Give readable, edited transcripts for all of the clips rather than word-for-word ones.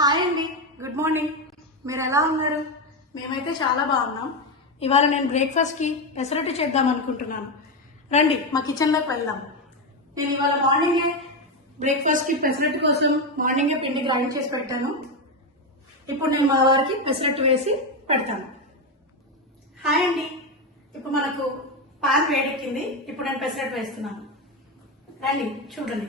Hi అండి, good morning. మీరు ఎలా ఉన్నారు? మేమైతే చాలా బాగున్నాం. ఇవాళ నేను బ్రేక్ఫాస్ట్కి పెసరట్టు చేద్దాం అనుకుంటున్నాను. రండి మా కిచెన్లోకి వెళ్దాం. నేను ఇవాళ మార్నింగే బ్రేక్ఫాస్ట్కి పెసరట్టు కోసం మార్నింగే పిండి గ్రైండ్ చేసి పెట్టాను. ఇప్పుడు నేను మా వారికి పెసరట్టు వేసి పెడతాను. హాయ్ అండి, ఇప్పుడు మనకు పాన్ వేడెక్కింది. ఇప్పుడు నేను పెసరట్టు వేస్తున్నాను. రండి చూడండి.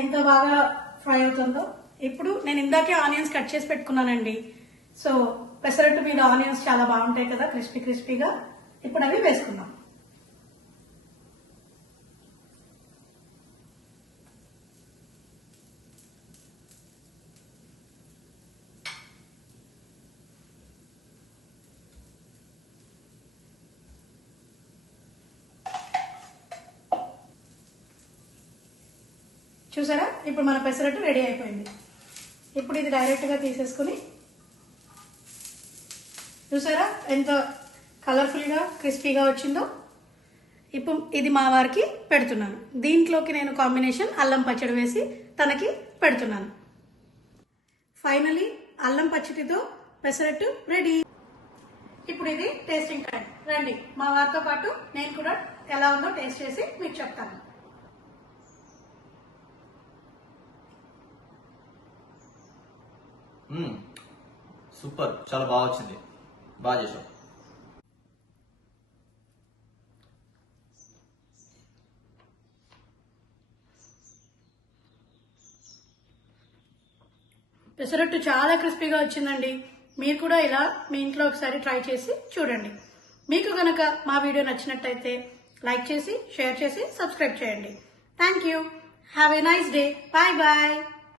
ఎంత బాగా ఫ్రై అవుతుందో. ఇప్పుడు నేను ఇందాకే ఆనియన్స్ కట్ చేసి పెట్టుకున్నానండి. సో పెసరట్టు మీద ఆనియన్స్ చాలా బాగుంటాయి కదా, క్రిస్పీ క్రిస్పీగా. ఇప్పుడు అవి వేసుకుందాం. చూసారా, ఇప్పుడు మన పెసరట్టు రెడీ అయిపోయింది. ఇప్పుడు ఇది డైరెక్ట్గా తీసేసుకుని, చూసారా ఎంత కలర్ఫుల్గా క్రిస్పీగా వచ్చిందో. ఇప్పుడు ఇది మా వారికి పెడుతున్నాను. దీంట్లోకి నేను కాంబినేషన్ అల్లం పచ్చడి వేసి తనకి పెడుతున్నాను. ఫైనలీ అల్లం పచ్చడితో పెసరట్టు రెడీ. ఇప్పుడు ఇది టేస్టింగ్ టైం. రండి మా వారితో పాటు నేను కూడా ఎలా ఉందో టేస్ట్ చేసి మీకు చెప్తాను. సూపర్, చాలా బాగా వచ్చింది. బాగా చేసాం. పెసరట్టు చాలా క్రిస్పీగా వచ్చిందండి. మీరు కూడా ఇలా మీ ఇంట్లో ఒకసారి ట్రై చేసి చూడండి. మీకు కనుక మా వీడియో నచ్చినట్టయితే లైక్ చేసి, షేర్ చేసి, సబ్స్క్రైబ్ చేయండి. Thank you. Have a nice day. Bye bye.